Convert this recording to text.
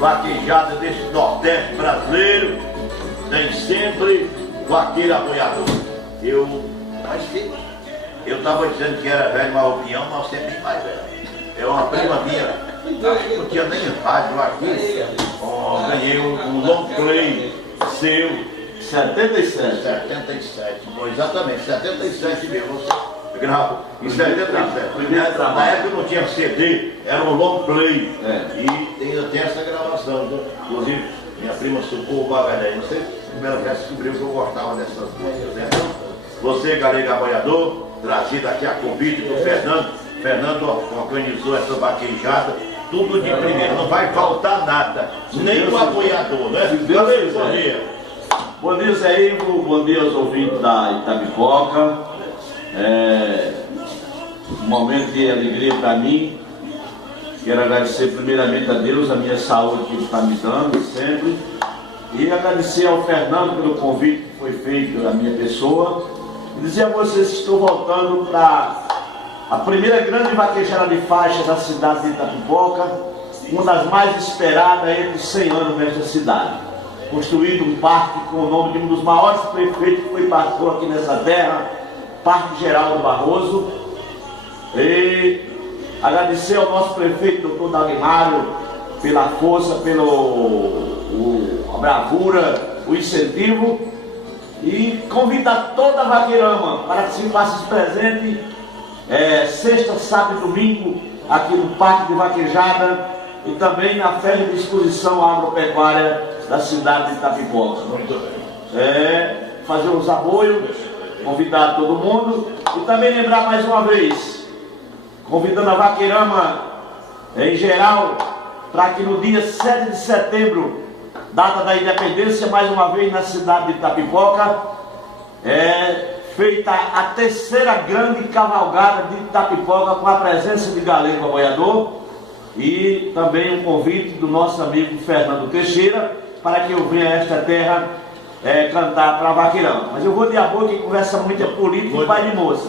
vaquejada desse Nordeste brasileiro, tem sempre vaqueiro apoiador. Eu estava dizendo que era velho, mas opinião, mas você é bem mais velho. É uma prima minha, acho que não tinha nem rádio, eu acho que ganhei um long play seu. 77. 77, bom, exatamente, 77 mesmo. Você gravou em 77. Primeiro trabalho. Na época não tinha CD, era um long play. É. E tem essa gravação, né? Inclusive, minha prima Socorro Bagalhães, não sei, primeira vez descobriu que eu gostava dessas músicas, né? Você, Galego Apoiador, trazido aqui a convite do Fernando. Fernando organizou essa vaquejada, tudo de primeira, não vai faltar nada, nem o apoiador, né? Galego, bom dia. Bom dia, Zé Ivo, bom dia aos ouvintes da Itapipoca. Um momento de alegria para mim. Quero agradecer primeiramente a Deus, a minha saúde que está me dando sempre. E agradecer ao Fernando pelo convite que foi feito à minha pessoa. E dizer a vocês que estou voltando para a primeira grande vaquejada de faixa da cidade de Itapipoca, uma das mais esperadas entre 100 anos nesta cidade. Construído um parque com o nome de um dos maiores prefeitos que passou aqui nessa terra, Parque Geraldo Barroso. E agradecer ao nosso prefeito, doutor Dagmário, pela força, pela bravura, o incentivo. E convidar toda a vaqueirama para que se faça presente sexta, sábado e domingo aqui no Parque de Vaquejada e também na festa de exposição agropecuária da cidade de Itapipoca. Fazer os apoios, convidar todo mundo e também lembrar mais uma vez, convidando a vaqueirama em geral, para que no dia 7 de setembro, data da independência, mais uma vez na cidade de Itapipoca, feita a terceira grande cavalgada de Itapipoca com a presença de Galego Apoiador e também um convite do nosso amigo Fernando Teixeira para que eu venha a esta terra cantar para vaqueirão. Mas eu vou de apoio, que conversa muito é político e pai de moça.